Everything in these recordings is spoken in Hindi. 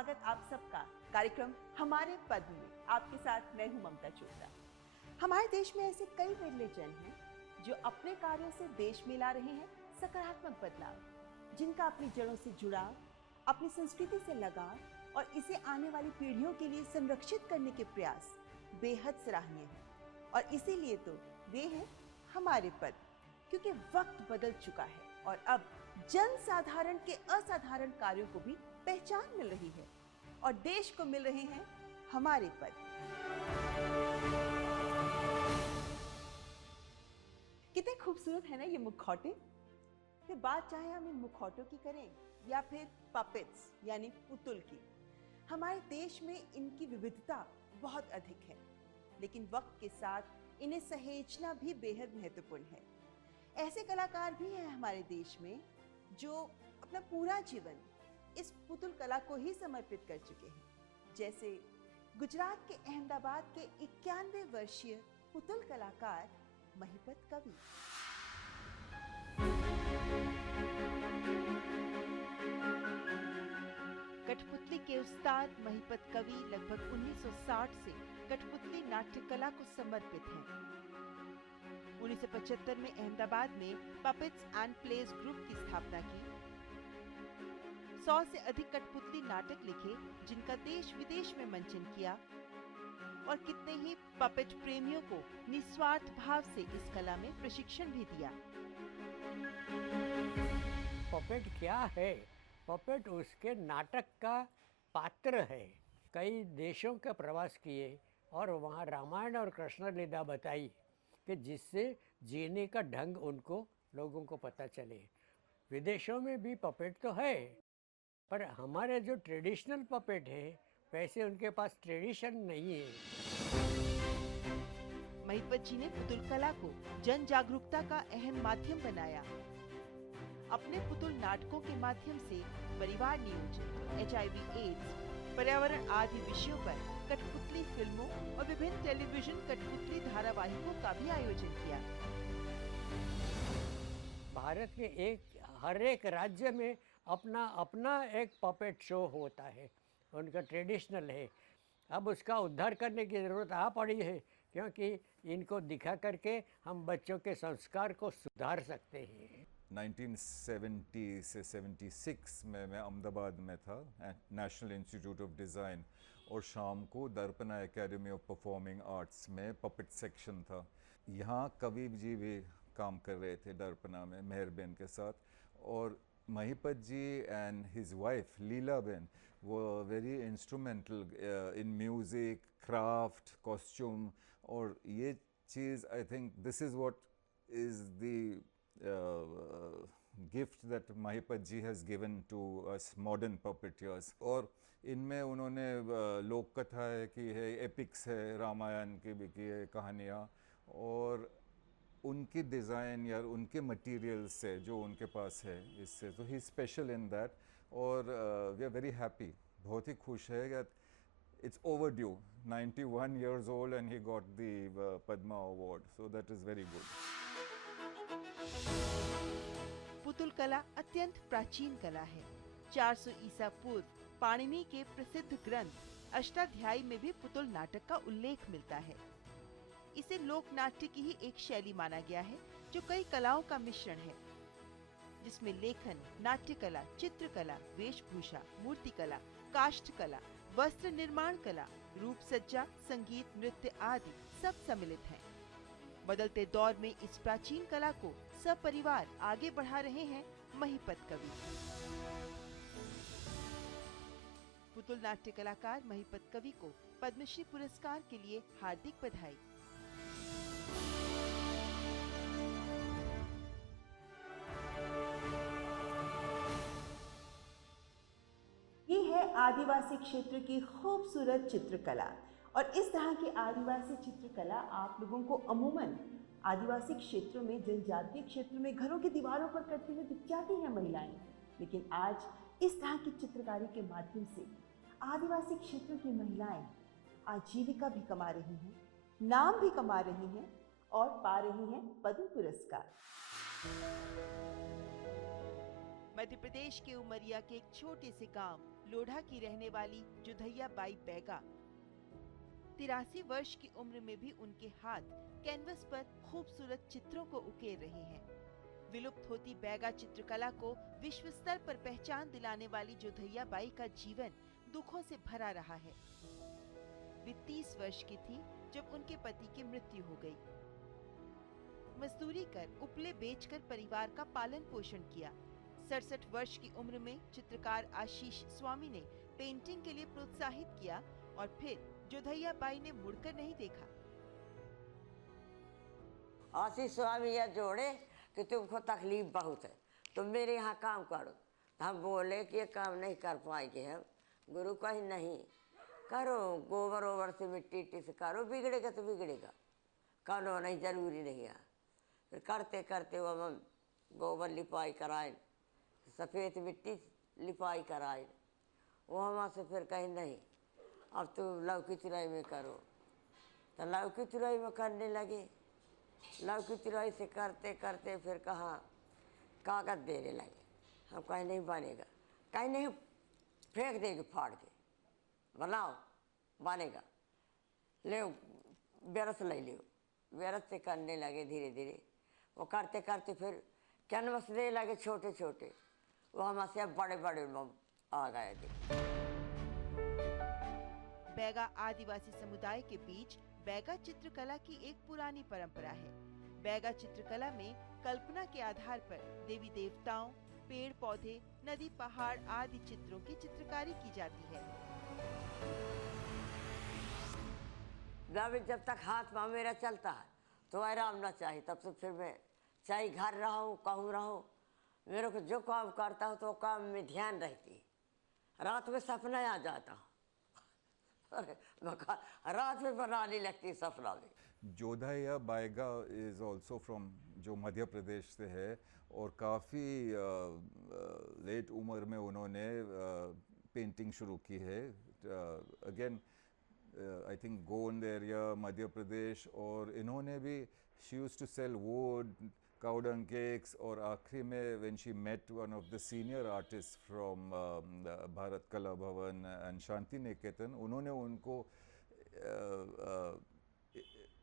स्वागत आप सबका कार्यक्रम हमारे पद्म में। आपके साथ मैं हूं ममता चोपड़ा। हमारे देश में ऐसे कई विरले जन हैं जो अपने कार्यों से देश में ला रहे हैं सकारात्मक बदलाव, जिनका अपनी जड़ों से जुड़ाव, अपनी संस्कृति से लगाव और इसे आने वाली पीढ़ियों के लिए संरक्षित करने के प्रयास बेहद सराहनीय है। और इसीलिए तो वे हैं हमारे पद्म, क्योंकि वक्त बदल चुका है और अब जन साधारण के असाधारण कार्यों को भी पहचान मिल रही है और देश को मिल रहे हैं हमारे पद्म। कितने खूबसूरत है ना ये मुखौटे। फिर बात चाहे हम इन मुखौटों की करें या फिर पपेट्स यानी पुतुल की, हमारे देश में इनकी विविधता बहुत अधिक है, लेकिन वक्त के साथ इन्हें सहेजना भी बेहद महत्वपूर्ण है। ऐसे कलाकार भी हैं हमारे देश में जो अपना पूरा जीवन इस पुतुल कला को ही समर्पित कर चुके हैं, जैसे गुजरात के अहमदाबाद के 91 वर्षीय पुतुल कलाकार महिपत कवि। कठपुतली के उस्ताद महिपत कवि लगभग 1960 से कठपुतली नाट्य कला को समर्पित हैं। 1975 में अहमदाबाद में पपेट्स एंड प्लेस ग्रुप की स्थापना की। 100 से अधिक कठपुतली नाटक लिखे जिनका देश विदेश में मंचन किया और कितने ही पपेट प्रेमियों को निस्वार्थ भाव से इस कला में प्रशिक्षण भी दिया। पपेट क्या है? पपेट उसके नाटक का पात्र है। कई देशों का प्रवास किए और वहाँ रामायण और कृष्ण लीला बताई कि जिससे जीने का ढंग उनको लोगों को पता चले। विदेशों में भी पपेट तो है, पर हमारे जो ट्रेडिशनल पपेट है वैसे उनके पास ट्रेडिशन नहीं है। महिपत जी ने पुतुल कला को जन जागरूकता का अहम माध्यम बनाया। अपने पुतुल नाटकों के माध्यम से परिवार नियोजन, HIV/AIDS, पर्यावरण आदि विषयों पर कठपुतली फिल्मों और विभिन्न टेलीविजन कठपुतली धारावाहिकों का भी आयोजन किया। भारत के हर एक राज्य में अपना अपना एक पपेट शो होता है, उनका ट्रेडिशनल है। अब उसका उद्धार करने की ज़रूरत आ पड़ी है, क्योंकि इनको दिखा करके हम बच्चों के संस्कार को सुधार सकते हैं। 1970 से 76 में मैं अहमदाबाद में था, नेशनल इंस्टीट्यूट ऑफ डिज़ाइन, और शाम को Darpana academy of performing arts में पपेट सेक्शन था। यहाँ कवि जी भी काम कर रहे थे दर्पणा में मेहरबेन के साथ, और Mahipat ji and his wife Lilaben वो very instrumental in music, craft, costume, और ये चीज़ I think this is what is the gift that Mahipat ji has given to us modern puppeteers। और इनमें उन्होंने लोक कथाएँ की है, एपिक्स है, रामायण की भी की है कहानियाँ, और उनकी डिज़ाइन या उनके मटेरियल से जो उनके पास है इससे, तो ही स्पेशल इन दैट। और वी आर वेरी हैप्पी, बहुत ही खुश है कि it's overdue, 91 years old and he got the Padma award, so that is very good। Putul कला अत्यंत प्राचीन कला है। 400 ईसा पूर्व पाणिनि के प्रसिद्ध ग्रंथ अष्टाध्यायी में भी पुतुल नाटक का उल्लेख मिलता है। इसे लोक नाट्य की ही एक शैली माना गया है जो कई कलाओं का मिश्रण है, जिसमें लेखन, नाट्य कला, चित्रकला, वेशभूषा, मूर्ति कला, काष्ठ कला, वस्त्र निर्माण कला, रूप सज्जा, संगीत, नृत्य आदि सब सम्मिलित हैं। बदलते दौर में इस प्राचीन कला को सपरिवार आगे बढ़ा रहे हैं महिपत कवि। पुतुल नाट्य कलाकार महिपत कवि को पद्मश्री पुरस्कार के लिए हार्दिक बधाई। ये है आदिवासी क्षेत्र की खूबसूरत चित्रकला, और इस तरह की आदिवासी चित्रकला आप लोगों को अमूमन आदिवासी क्षेत्रों में, जनजातीय क्षेत्रों में घरों की दीवारों पर करती हुई दिख जाती हैं महिलाएं। लेकिन आज इस तरह की चित्रकारी के माध्यम से आदिवासी क्षेत्रों की महिलाएं आजीविका भी कमा रही हैं, नाम भी कमा रही हैं और पा रही हैं पद्म पुरस्कार। मध्य प्रदेश के उमरिया के एक छोटे से गांव लोढ़ा की रहने वाली जोधैया बाई बैगा 83 वर्ष की उम्र में भी उनके हाथ कैनवस पर खूबसूरत चित्रों को उकेर रहे हैं। विलुप्त होती बैगा चित्रकला को विश्व स्तर पर पहचान दिलाने वाली जोधैया बाई का जीवन दुखों से भरा रहा है। वे 30 वर्ष की थी जब उनके पति की मृत्यु हो गई। मजदूरी कर उपले बेचकर परिवार का पालन पोषण किया। 67 वर्ष की उम्र में चित्रकार आशीष स्वामी ने पेंटिंग के लिए प्रोत्साहित किया और फिर जोधैया बाई ने मुड़कर नहीं देखा। आशीष स्वामी यह जोड़े कि तुमको तकलीफ बहुत है, तुम मेरे यहाँ काम करो। हम बोले कि ये काम नहीं कर पाएंगे हम। गुरु कहीं नहीं, करो गोबर ओबर से मिट्टी इट्टी से करो, बिगड़ेगा तो बिगड़ेगा, करो नहीं जरूरी नहीं है। फिर करते करते वो हम गोबर लिपाई कराए, सफ़ेद मिट्टी लिपाई कराए। वो हमारे से फिर कहीं नहीं, अब तुम लौकी तुरई में करो। तो लौकी तुरई में करने लगे। लौकी तुरई से करते करते फिर कहाँ कागज़ देने लगे। हम कहीं नहीं बनेगा, कहीं नहीं, फेंक देंगे फाड़ के, बनाओ बनेगा, ले बेरस ले लियो। बेरस से करने लगे धीरे धीरे। वो करते करते फिर कैनवस दे लगे छोटे छोटे, वो हमसे बड़े बड़े आ गए थे। बैगा आदिवासी समुदाय के बीच बैगा चित्रकला की एक पुरानी परंपरा है। बैगा चित्रकला में कल्पना के आधार पर देवी देवताओं, पेड़ पौधे, नदी पहाड़ आदि चित्रों की चित्रकारी की जाती है। जब तक हाथ पाँव मेरा चलता है तो आराम ना चाहिए, तब तो फिर मैं चाहे घर रहूँ कहूँ रहूँ, मेरे को जो काम करता हूँ तो काम में ध्यान रहती है। रात में सपना आ जाता हूँ रात में बनाने लगती सपना में। जोधैया बाएगा इज़ ऑल्सो फ्रॉम, जो मध्य प्रदेश से है, और काफ़ी लेट उम्र में उन्होंने पेंटिंग शुरू की है। Again I think Gond area Madhya Pradesh, और इन्होंने भी she used to sell wood, cow dung cakes, और आखिरी में when she met one of the senior artist from Bharat Kala Bhavan and Shanti Niketan, उन्होंने उनको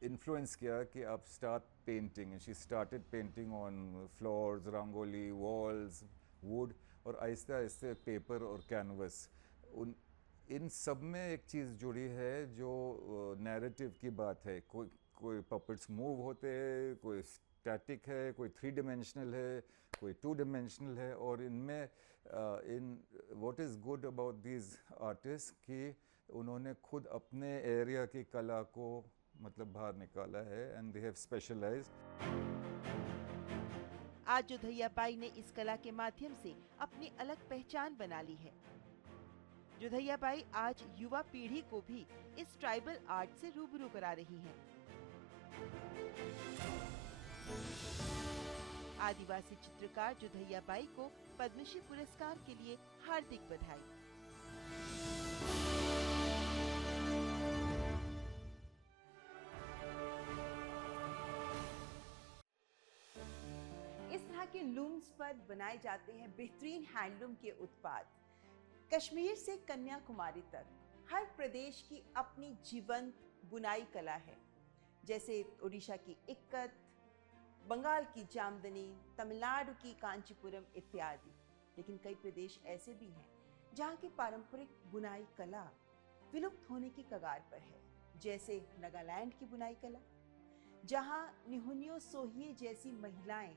इन्फ्लुएंस किया कि आप start painting, and she started painting on floors, rangoli, walls, would, और आहिस्ते आहिस्ते पेपर और कैनवस। इन सब में एक चीज़ जुड़ी है जो नैरेटिव की बात है। कोई पपेट्स मूव होते हैं, कोई स्टैटिक है, कोई 3 डिमेंशनल है, कोई 2 डिमेंशनल है। और इनमें what is good about these artist कि उन्होंने खुद अपने एरिया की कला को मतलब बाहर निकाला है, एंड दे हैव स्पेशलाइज्ड। आज जोधैया बाई ने इस कला के माध्यम से अपनी अलग पहचान बना ली है। जोधैया बाई आज युवा पीढ़ी को भी इस ट्राइबल आर्ट से रूबरू करा रही हैं। आदिवासी चित्रकार जोधैया बाई को पद्मश्री पुरस्कार के लिए हार्दिक बधाई। इस तरह के लूम्स पर बनाए जाते हैं बेहतरीन हैंडलूम के उत्पाद। कश्मीर से कन्याकुमारी तक हर प्रदेश की अपनी जीवंत बुनाई कला है, जैसे उड़ीसा की इक्कत, बंगाल की जामदनी, तमिलनाडु की कांचीपुरम इत्यादि। लेकिन कई प्रदेश ऐसे भी हैं जहाँ की पारंपरिक बुनाई कला विलुप्त होने की कगार पर है, जैसे नागालैंड की बुनाई कला, जहाँ निहुनियो सोहिए जैसी महिलाएं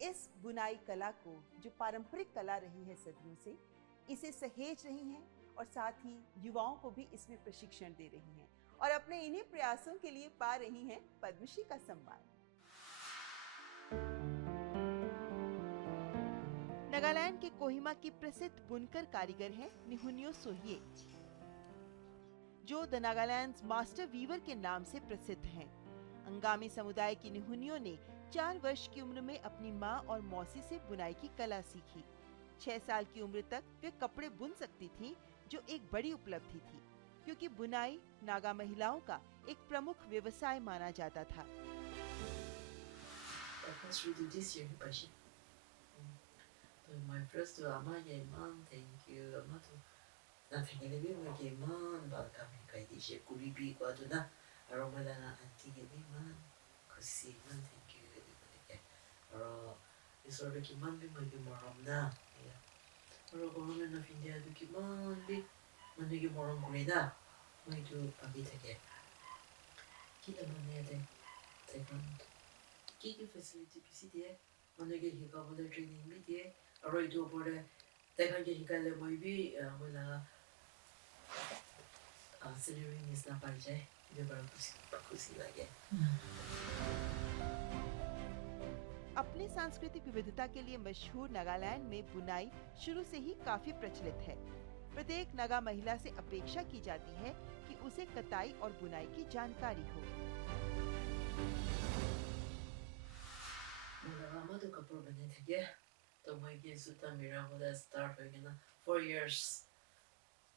इस बुनाई कला को, जो पारंपरिक कला रही है सदियों से, इसे सहेज रही हैं और साथ ही युवाओं को भी इसमें प्रशिक्षण दे रही हैं और अपने इन्हीं प्रयासों के लिए पा रही हैं पद्मश्री का सम्मान। नागालैंड के कोहिमा की प्रसिद्ध बुनकर कारीगर हैं निहुनियो सोहिए, जो द नागालैंड्स मास्टर वीवर के नाम से प्रसिद्ध हैं। अंगामी समुदाय की निहुनियो ने 4 वर्ष की उम्र में अपनी माँ और मौसी से बुनाई की कला सीखी। 6 साल की उम्र तक वे कपड़े बुन सकती थीं, जो एक बड़ी उपलब्धि थी, क्योंकि बुनाई नागा महिलाओं का एक प्रमुख व्यवसाय माना जाता था। My first Ama Yeman, thank you, Amatu. 나중에는 미국에 만 바람이 가이디시 구리비 과도나 아로마라나 안티게비만 그시만 땡큐게 되게 이소르기 만비만기 모람나 그러고는 핀디아도 기만비 만들기 모람 고리다 뭐이도 바비 되게 기대만 돼 대강 기기 패시리티 비시디에 만들기 희가 보다 트레이닝 미디에 아로이도 보래 대강게 희가래 뭐이비 뭐나 ciliary इस ना पड़ जाए ये बड़ा खुशी लगे अपनी सांस्कृतिक विविधता के लिए मशहूर नागालैंड में बुनाई शुरू से ही काफी प्रचलित है। प्रत्येक नागा महिला से अपेक्षा की जाती है कि उसे कताई और बुनाई की जानकारी हो। मेरा मधु कपूर बने थे तो मैं ये सूता मेरा होता स्टार्ट हो गया ना 4 years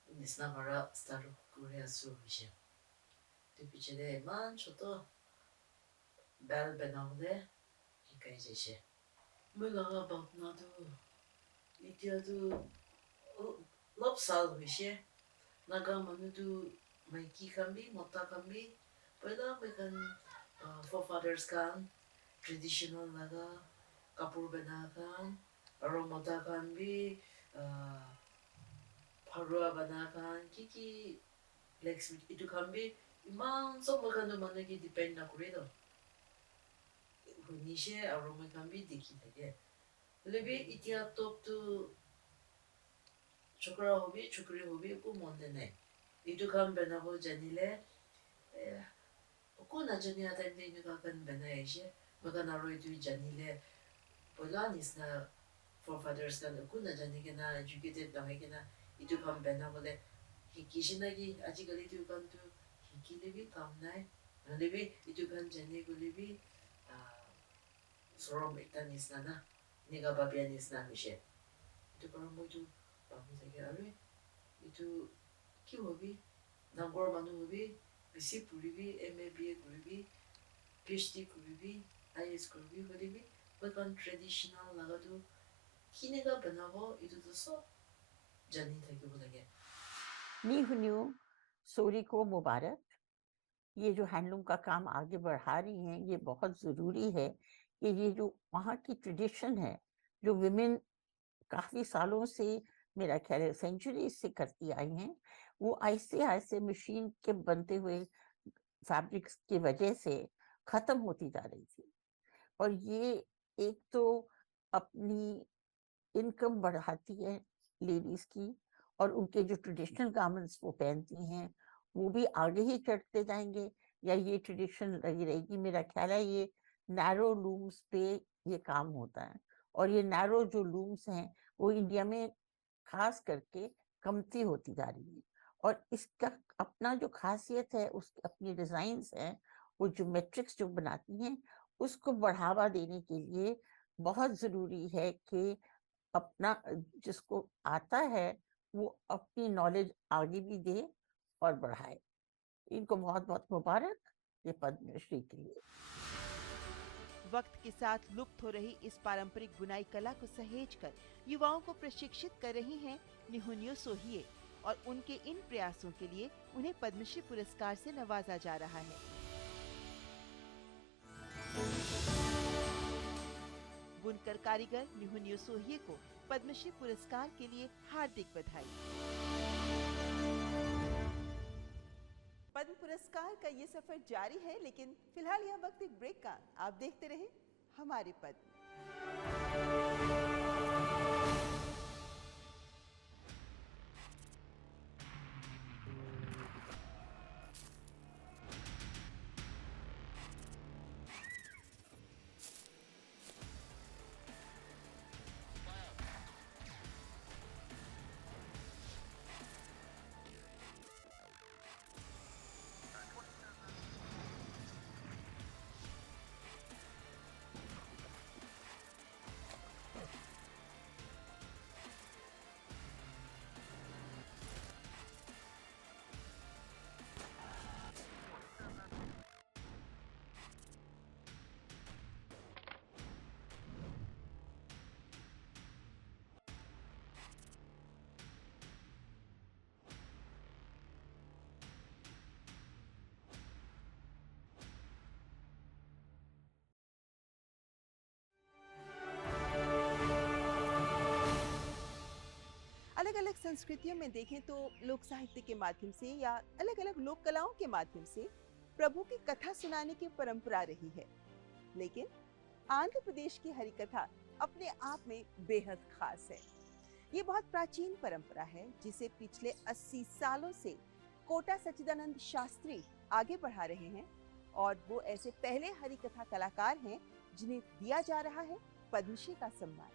इस ना बड़ा स्टार्ट कोरिया सुविशे तो पीछे दे मान छोटो बैल बनाऊंगे हिकाई जैसे मैं लगा बात ना तो इतिया तो लब साल विशे नागा मनु तो मैं की कमी मोटा कमी पहला मैं कन forefathers kan traditional naga kapur banakan aromata kan भी parua banakan kiki blacksmith itu kan भी इमान सब मकान माने की डिपेंड ना करे तो निशे aroma kan भी देखी थे लेकिन इतिया तो छोकरा हो भी छोकरी हो भी को मन नहीं itu kan बनाबो जानिले को ना जानी आता है इनका kan बनाए शे मकान आरो itu जानिले बोला निसना forefathers kan को ना जानी के ना educated ना है के ना itu kan बनाबोले हिकिशिनागी आजिकली itu kan tu हिकिले भी काम ना है लेकिन itu kan जाने को ले भी सोरम एकता निसना ना निगा बाबिया निसना मिशे itu kalau mau itu bagus lagi alu itu क्यों होगी नंबर मानो होगी बीसी पूरी भी MBA पूरी भी PhD पूरी भी IS पूरी भी होती भी वह ट्रेडिशनल लगा तो किने का बनावो इधर तो सब जानी था कि बोलेंगे नीहुन्यू सोरी को मुबारक। ये जो हैंडलूम का काम आगे बढ़ा रही हैं ये बहुत ज़रूरी है कि ये जो वहाँ की ट्रेडिशन है जो विमेन काफ़ी सालों से मेरा ख्याल है सेंचुरी से करती आई हैं वो ऐसे ऐसे मशीन के बनते हुए फैब्रिक्स की वजह से ख़त्म होती जा रही थी और ये एक तो अपनी इनकम बढ़ाती है लेडीज़ की और उनके जो ट्रेडिशनल गारमेंट्स वो पहनती हैं वो भी आगे ही चढ़ते जाएंगे या ये ट्रेडिशन लगी रहेगी। मेरा ख्याल है ये नैरो लूम्स पे ये काम होता है और ये नैरो जो लूम्स हैं वो इंडिया में खास करके कमती होती जा रही है और इसका अपना जो खासियत है उस अपनी डिज़ाइंस हैं वो ज्योमेट्रिक्स जो बनाती हैं उसको बढ़ावा देने के लिए बहुत ज़रूरी है कि अपना जिसको आता है वो अपनी नॉलेज आगे भी दे और बढ़ाए। इनको बहुत बहुत मुबारक ये पद्मश्री के लिए। वक्त के साथ लुप्त हो रही इस पारंपरिक बुनाई कला को सहेजकर युवाओं को प्रशिक्षित कर रही हैं निहुन्यो सोहिए और उनके इन प्रयासों के लिए उन्हें पद्मश्री पुरस्कार से नवाजा जा रहा है। बुनकर कारीगर निहुन्यो सोहिए को पद्मश्री पुरस्कार के लिए हार्दिक बधाई। पद्म पुरस्कार का ये सफर जारी है लेकिन फिलहाल यह वक्त एक ब्रेक का। आप देखते रहे हमारे पद्म। संस्कृतियों में देखें तो लोक साहित्य के माध्यम से या अलग अलग लोक कलाओं के माध्यम से प्रभु की कथा सुनाने की परंपरा रही है, लेकिन आंध्र प्रदेश की हरि कथा अपने आप में बेहद खास है। ये बहुत प्राचीन परंपरा है जिसे पिछले 80 सालों से कोटा सच्चिदानंद शास्त्री आगे बढ़ा रहे हैं और वो ऐसे पहले हरि कथा कलाकार हैं जिन्हें दिया जा रहा है पद्मश्री का सम्मान।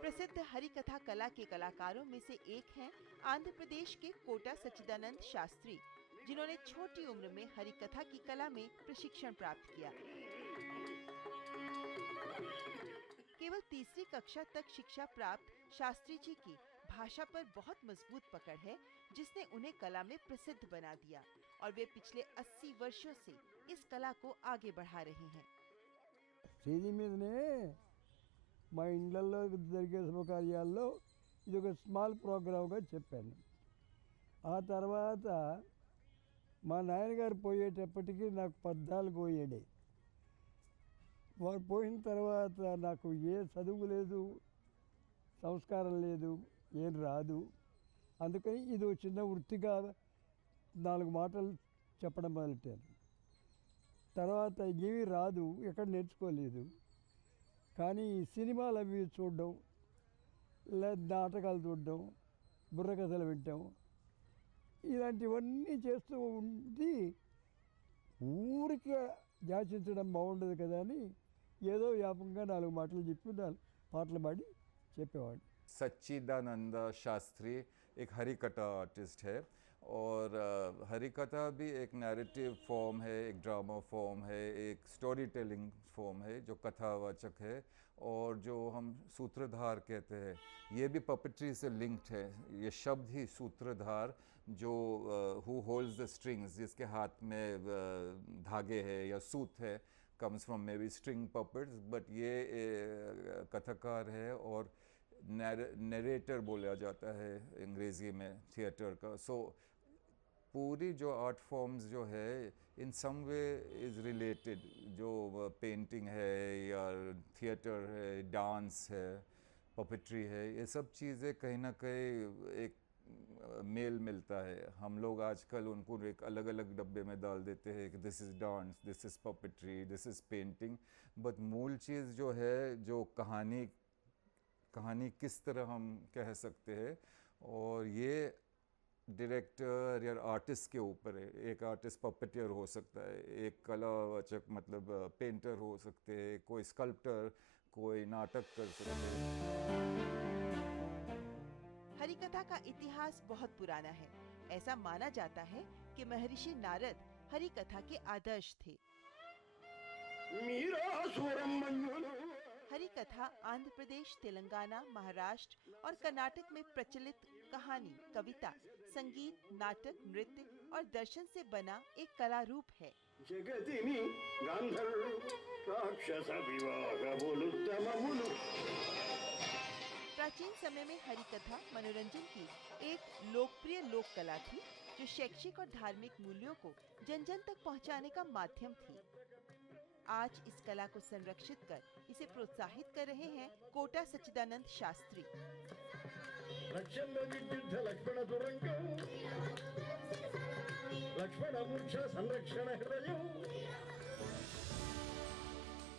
प्रसिद्ध हरि कथा कला के कलाकारों में से एक हैं आंध्र प्रदेश के कोटा सच्चिदानंद शास्त्री, जिन्होंने छोटी उम्र में हरि कथा की कला में प्रशिक्षण प्राप्त किया। केवल तीसरी कक्षा तक शिक्षा प्राप्त शास्त्री जी की भाषा पर बहुत मजबूत पकड़ है, जिसने उन्हें कला में प्रसिद्ध बना दिया और वे पिछले 80 वर्षों से इस कला को आगे बढ़ा रहे हैं। స్టేజి మీదనే మా ఇండ్లలో జరిగే శుభకార్యాల్లో ఇది ఒక స్మాల్ ప్రోగ్రామ్గా చెప్పాను. ఆ తర్వాత మా నాయనగారు పోయేటప్పటికి నాకు 14 ఏడే. వారు పోయిన తర్వాత నాకు ఏ చదువు లేదు, సంస్కారం లేదు, ఏం రాదు. అందుకని ఇది చిన్న వృత్తిగా 4 మాటలు చెప్పడం మొదలెట్టాను. తర్వాత ఏమీ రాదు, ఎక్కడ నేర్చుకోలేదు. కానీ సినిమాలు అవి చూడడం, లేదా నాటకాలు చూడడం, బుర్రకథలు వినటం, ఇలాంటివన్నీ చేస్తూ ఉండి ఊరికే యాచించడం బాగుండదు కదా అని ఏదో వ్యాపకంగా 4 మాటలు చెప్పి 4 పాటలు పాడి చెప్పేవాడు. सच्चिदानंद शास्त्री एक हरि कथा आर्टिस्ट है और हरि कथा भी एक नैरेटिव फॉर्म है, एक ड्रामा फॉर्म है, एक स्टोरी टेलिंग फॉर्म है जो कथावाचक है और जो हम सूत्रधार कहते हैं, ये भी पपेट्री से लिंक्ड है। ये शब्द ही सूत्रधार, जो हु होल्ड्स द स्ट्रिंग्स, जिसके हाथ में धागे है या सूत है, comes from may be string puppets, but ये कथाकार है और नरेटर बोला जाता है अंग्रेज़ी में थिएटर का। सो पूरी जो आर्ट फॉर्म्स जो है इन सम वे इज़ रिलेटेड, जो पेंटिंग है या थिएटर है, डांस है, पपेट्री है, ये सब चीज़ें कहीं ना कहीं एक मेल मिलता है। हम लोग आजकल उनको एक अलग अलग डब्बे में डाल देते हैं कि this is dance, this is puppetry, this is painting, but मूल चीज़ जो है, जो कहानी किस तरह हम कह सकते हैं, और ये डायरेक्टर या आर्टिस्ट के ऊपर है। एक आर्टिस्ट पपेटियर हो सकता है, एक कलावाचक मतलब पेंटर हो सकते हैं, कोई स्कल्प्टर, कोई नाटक कर सकते हैं। हरिकथा का इतिहास बहुत पुराना है। ऐसा माना जाता है कि महर्षि नारद हरिकथा के आदर्श थे। हरिकथा आंध्र प्रदेश, तेलंगाना, महाराष्ट्र और कर्नाटक में प्रचलित कहानी, कविता, संगीत, नाटक, नृत्य और दर्शन से बना एक कला रूप है। प्राचीन समय में हरिकथा मनोरंजन की एक लोकप्रिय लोक कला थी, जो शैक्षिक और धार्मिक मूल्यों को जन जन तक पहुंचाने का माध्यम थी। आज इस कला को संरक्षित कर इसे प्रोत्साहित कर रहे हैं कोटा सच्चिदानंद शास्त्री।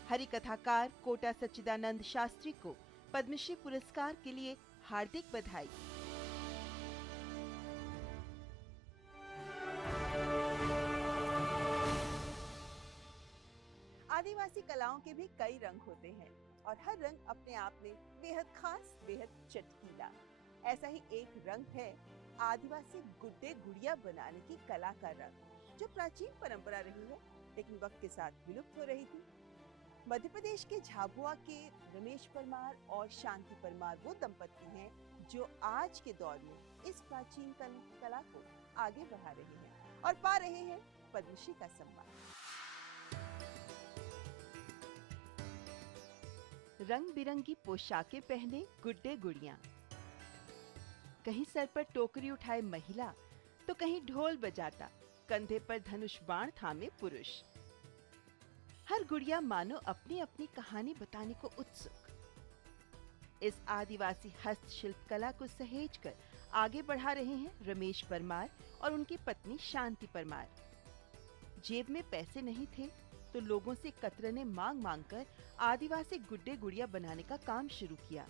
हरिकथाकार कोटा सच्चिदानंद शास्त्री को पद्मश्री पुरस्कार के लिए हार्दिक बधाई। आदिवासी कलाओं के भी कई रंग होते हैं और हर रंग अपने आप में बेहद खास, बेहद चटकीला। ऐसा ही एक रंग है आदिवासी गुड्डे गुड़िया बनाने की कला का रंग, जो प्राचीन परंपरा रही है लेकिन वक्त के साथ विलुप्त हो रही थी। मध्य प्रदेश के झाबुआ के रमेश परमार और शांति परमार वो दंपति हैं जो आज के दौर में इस प्राचीन कला को आगे बढ़ा रहे हैं और पा रहे हैं पद्मश्री का सम्मान। रंग बिरंगी पोशाकें पहने गुड्डे गुड़ियां, कहीं सर पर टोकरी उठाए महिला, तो कहीं ढोल बजाता, कंधे पर धनुष बाण थामे पुरुष। हर गुड़िया मानो अपनी अपनी कहानी बताने को उत्सुक। इस आदिवासी हस्तशिल्प कला को सहेज कर आगे बढ़ा रहे हैं रमेश परमार और उनकी पत्नी शांति परमार। जेब में पैसे नहीं थे तो लोगों से कतरने मांग मांग कर आदिवासी गुड्डे गुड़िया बनाने का काम शुरू किया।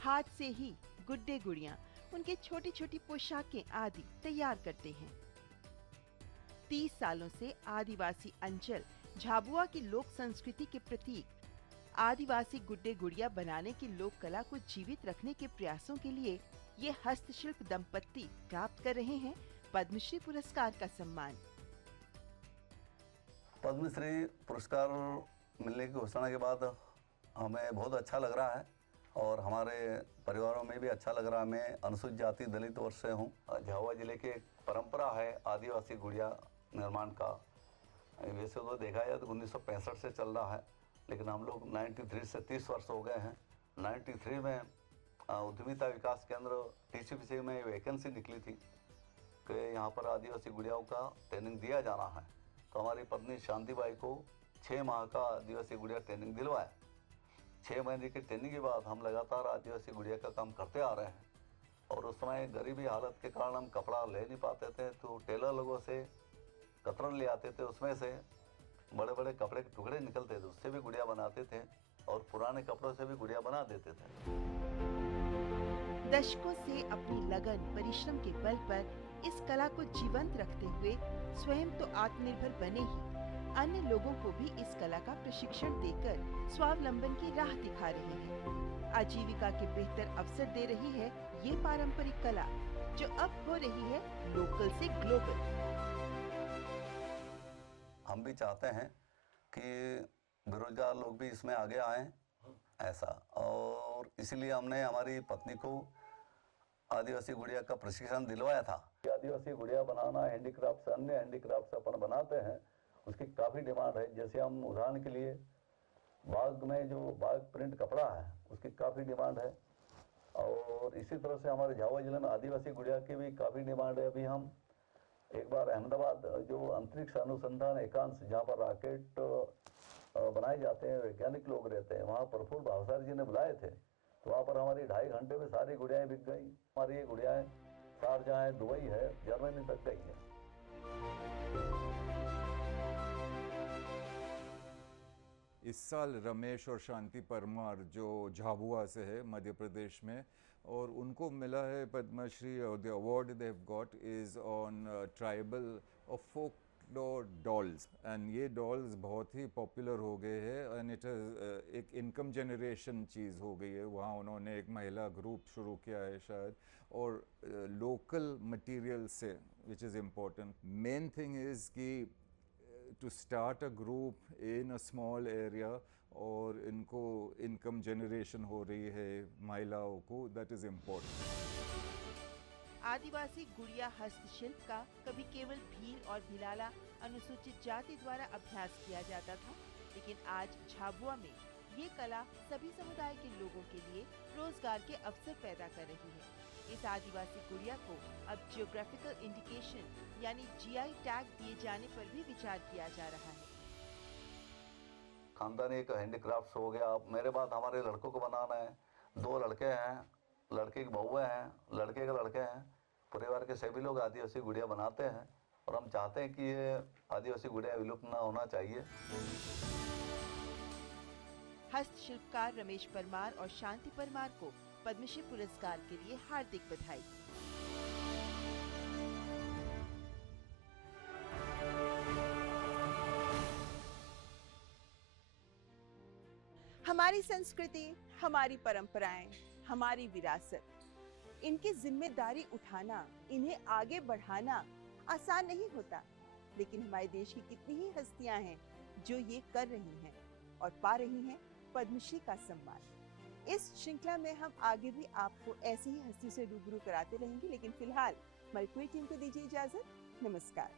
हाथ से ही गुड्डे गुड़िया उनके छोटी छोटी पोशाकें आदि तैयार करते हैं। 30 सालों से आदिवासी अंचल झाबुआ की लोक संस्कृति के प्रतीक आदिवासी गुड्डे गुड़िया बनाने की लोक कला को जीवित रखने के प्रयासों के लिए ये हस्तशिल्प दंपत्ति प्राप्त कर रहे हैं पद्मश्री पुरस्कार का सम्मान। पद्मश्री पुरस्कार मिलने की घोषणा के बाद हमें बहुत अच्छा लग रहा है और हमारे परिवारों में भी अच्छा लग रहा है। मैं अनुसूचित जाति दलित वर्ग से हूँ। झाबुआ जिले की एक परंपरा है आदिवासी गुड़िया निर्माण का। वैसे तो देखा जाए तो 1965 से चल रहा है, लेकिन हम लोग 93 से 30 वर्ष हो गए हैं। 93 में उद्यमिता विकास केंद्र TCPC में वैकेंसी निकली थी कि यहाँ पर आदिवासी गुड़ियाओं का ट्रेनिंग दिया जाना है। तो हमारी पत्नी शांति बाई को 6 माह का आदिवासी गुड़िया ट्रेनिंग दिलवाया। 6 महीने की ट्रेनिंग के बाद हम लगातार आदिवासी गुड़िया का काम करते आ रहे हैं। और उस समय गरीबी हालत के कारण हम कपड़ा ले नहीं पाते थे, तो टेलर लोगों से कतरन ले आते थे, उसमें से बड़े बड़े कपड़े के टुकड़े निकलते थे, उससे भी गुड़िया बनाते थे और पुराने कपड़ों से भी गुड़िया बना देते थे। दशकों से अपनी लगन परिश्रम के बल पर इस कला को जीवंत रखते हुए स्वयं तो आत्मनिर्भर बने ही अन्य लोगों को भी इस कला का प्रशिक्षण देकर स्वावलंबन की राह दिखा रहे हैं। आजीविका के बेहतर अवसर दे रही है ये पारंपरिक कला, जो अब हो रही है लोकल से ग्लोबल। हम भी चाहते हैं कि बेरोजगार लोग भी इसमें आगे आएं ऐसा, और इसलिए हमने हमारी पत्नी को आदिवासी गुड़िया का प्रशिक्षण दिलवाया था। आदिवासी गुड़िया बनाना हैंडीक्राफ्ट से अन्य हैंडीक्राफ्ट अपन बनाते हैं, उसकी काफ़ी डिमांड है। जैसे हम उदाहरण के लिए बाग में जो बाग प्रिंट कपड़ा है उसकी काफ़ी डिमांड है, और इसी तरह से हमारे झाबुआ जिले में आदिवासी गुड़िया की भी काफ़ी डिमांड है। अभी हम एक बार अहमदाबाद जो अंतरिक्ष अनुसंधान एकांश जहाँ पर रॉकेट बनाए जाते हैं, वैज्ञानिक लोग रहते हैं, वहाँ प्रफुल्ल भावसार जी ने बुलाए थे, तो वहाँ पर हमारी 2.5 घंटे में सारी गुड़ियाएँ बिक गई। हमारी ये गुड़ियाएँ शारजाह है, दुबई है, जर्मनी तक गई है। इस साल रमेश और शांति परमार जो झाबुआ से है मध्य प्रदेश में, और उनको मिला है पद्मश्री, और the award they have got is on tribal और फोकलोर डॉल्स। एंड ये डॉल्स बहुत ही पॉपुलर हो गए हैं एंड इट इज़ एक इनकम जनरेशन चीज़ हो गई है। वहाँ उन्होंने एक महिला ग्रुप शुरू किया है शायद, और लोकल मटेरियल से, which is important. Main thing is कि to start a group in a small area और इनको इनकम जनरेशन हो रही है महिलाओं को, that is important। आदिवासी गुड़िया हस्तशिल्प का कभी केवल भील और भिलाला अनुसूचित जाति द्वारा अभ्यास किया जाता था, लेकिन आज झाबुआ में ये कला सभी समुदाय के लोगों के लिए रोजगार के अवसर पैदा कर रही है। इस आदिवासी गुड़िया को अब जियोग्राफिकल इंडिकेशन यानी GI टैग दिए जाने पर भी विचार किया जा रहा है। खानदानी एक हैंडीक्राफ्ट हो गया। अब मेरे बाद हमारे लड़कों को बनाना है। 2 लड़के हैं, लड़के की बहुएं हैं, लड़के के लड़के हैं। परिवार के सभी लोग आदिवासी गुड़िया बनाते हैं और हम चाहते हैं कि ये आदिवासी गुड़िया विलुप्त ना होना चाहिए। हस्तशिल्पकार रमेश परमार और शांति परमार को पद्मश्री पुरस्कार के लिए हार्दिक बधाई। हमारी संस्कृति, हमारी परंपराएं, हमारी विरासत, इनकी जिम्मेदारी उठाना, इन्हें आगे बढ़ाना आसान नहीं होता, लेकिन हमारे देश की कितनी ही हस्तियां हैं जो ये कर रही हैं और पा रही हैं पद्मश्री का सम्मान। इस श्रृंखला में हम आगे भी आपको ऐसी ही हस्ती से रूबरू कराते रहेंगे, लेकिन फिलहाल हमारी पूरी टीम को दीजिए इजाजत। नमस्कार।